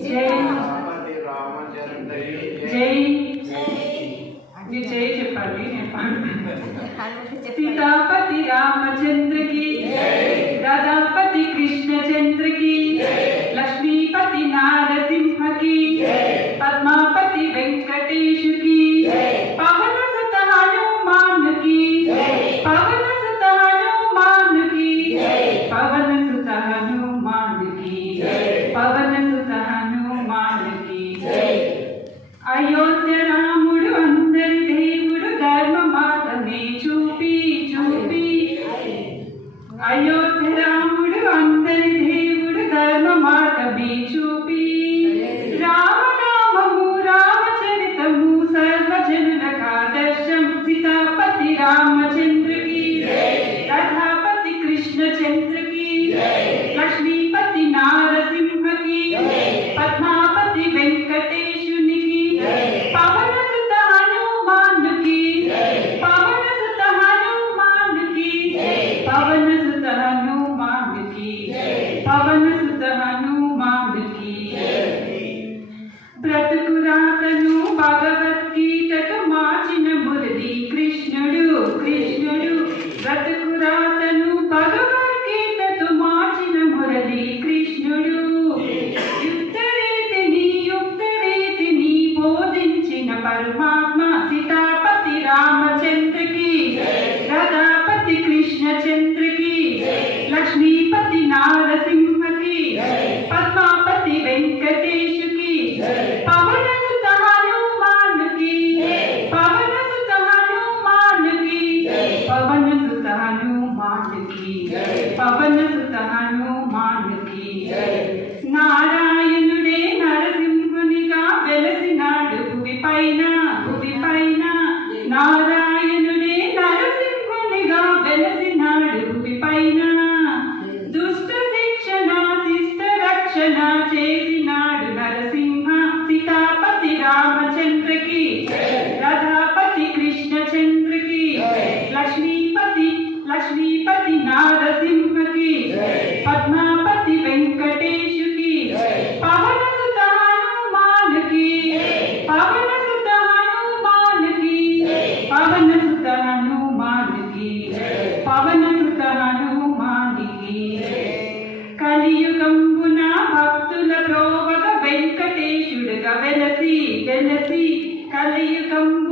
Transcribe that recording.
జై జై మీరు జై చెప్పండి. సీతాపతి రామచంద్ర की राधापति कृष्णचंद्र की लक्ष्मीपति नारसिंह की पद्मापति वेंकटेश की पवन सुत हनुमान की पवन सुत हनुमान की पवन सुत हनुमान की पवन सुत हनुमान की अयोध्या रामुడు అందరి దేవుడు ధర్మ మార్గమే చూపి చూపి అయోధ్య రాముడు అందరి దేవుడు ధర్మ మార్గమే చూపి రామనామము రామచరితము సర్వజనులకు ఆదర్శం సీతాపతి రామచంద్ర की राधापति कृष्णचंद्र की लक्ष्मीपति नारसिंह की पद्मापति वेंकटेशुनि की पवन सुत हनुमान की पवन सुत हनुमान की पवन सुत हनुमान की पवन सुत हनुमान की బ్రతుకురాతను భగవద్గీతకు మార్చిన మురళి కృష్ణుడు కృష్ణుడు బ్రతుకురాతను భగవద్గీతకు మార్చిన మురళి కృష్ణుడు యుక్తరీతిని బోధించిన పరమాత్మ సీతాపతి రామచంద్ర की राधापति कृष्णचंद्र की लक्ष्मीपति नारसिंह की पद्मापति वेंकटेश की पवन सुत हनुमान की पवन सुत हनुमान की पवन सुत हनुमान की पवन सुत हनुमान की నారాయణుడే నరసింహునిగా వెలసినాడు భువి పైన నారాయణుడే నరసింహునిగా వెలసినాడు భువి పైన దుష్ట శిక్షణ శిష్ట రక్షణ చేసినాడు నరసింహ సీతాపతి రామచంద్ర की राधापति कृष्णचंद्र की लक्ष्मीपति नारसिंह की पद्मापति वेंकटेश की पवन सुत हनुमान की पवन सुत हनुमान की पवन सुत हनुमान की पवन सुत हनुमान की కలియుగంబున భక్తుల ప్రోవగ వెంకటేశుడుగా వెలసి కలియుగంబు